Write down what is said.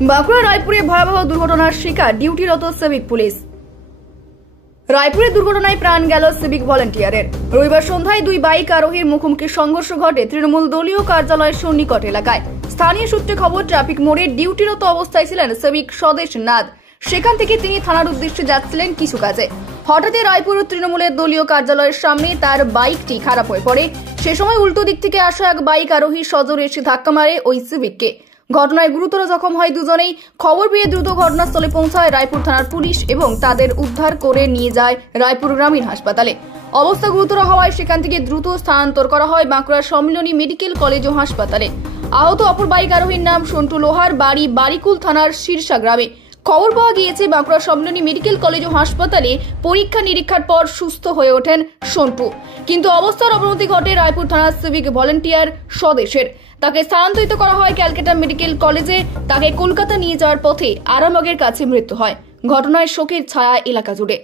বাঁকুড়া রায়পুরে ভয়াবহ দুর্ঘটনার শিকার ডিউটিরত সিভিক পুলিশ। রায়পুরের দুর্ঘটনায় প্রাণ গেল সিভিক ভলান্টিয়ারের। রবিবার সন্ধ্যায় দুই বাইক আরোহীর মুখোমুখি সংঘর্ষ ঘটে তৃণমূল দলীয় কার্যালয়ের সন্নিকট এলাকায়। স্থানীয় সূত্রে খবর, ট্রাফিক মোড়ে ডিউটিরত অবস্থায় ছিলেন সিভিক স্বদেশ নাথ। সেখান থেকে তিনি থানার উদ্দেশ্যে যাচ্ছিলেন কিছু কাজে। হঠাৎই রায়পুর তৃণমূলের দলীয় কার্যালয়ের সামনে তার বাইকটি খারাপ হয়ে পড়ে। সে সময় উল্টো দিক থেকে আসা এক বাইক আরোহী সজোরে এসে ধাক্কা মারে ওই সিভিককে। ঘটনায় গুরুতর জখম হয় দুজনেই। খবর পেয়ে দ্রুত ঘটনাস্থলে পৌঁছায় রায়পুর থানার পুলিশ এবং তাদের উদ্ধার করে নিয়ে যায় রায়পুর গ্রামীণ হাসপাতালে। অবস্থা গুরুতর হওয়ায় সেখান থেকে দ্রুত স্থানান্তর করা হয় বাঁকুড়া সম্মিলনী মেডিকেল কলেজ ও হাসপাতালে। আহত অপর বাইক আরোহীর নাম সন্টু লোহার, বাড়ি বারিকুল থানার শীর্ষা গ্রামে। খবর পাওয়া গিয়েছে বাঁকুড়া সম্মিলনী মেডিকেল কলেজ ও হাসপাতালে পরীক্ষা নিরীক্ষার পর সুস্থ হয়ে ওঠেন সন্টু, কিন্তু অবস্থার অবনতি ঘটে রায়পুর থানার সিভিক ভলান্টিয়ার স্বদেশের। তাকে স্থানান্তরিত করা হয় ক্যালকাটা মেডিকেল কলেজে। তাকে কলকাতা নিয়ে যাওয়ার পথে আরামবাগের কাছে মৃত্যু হয়। ঘটনায় শোকের ছায়া এলাকা জুড়ে।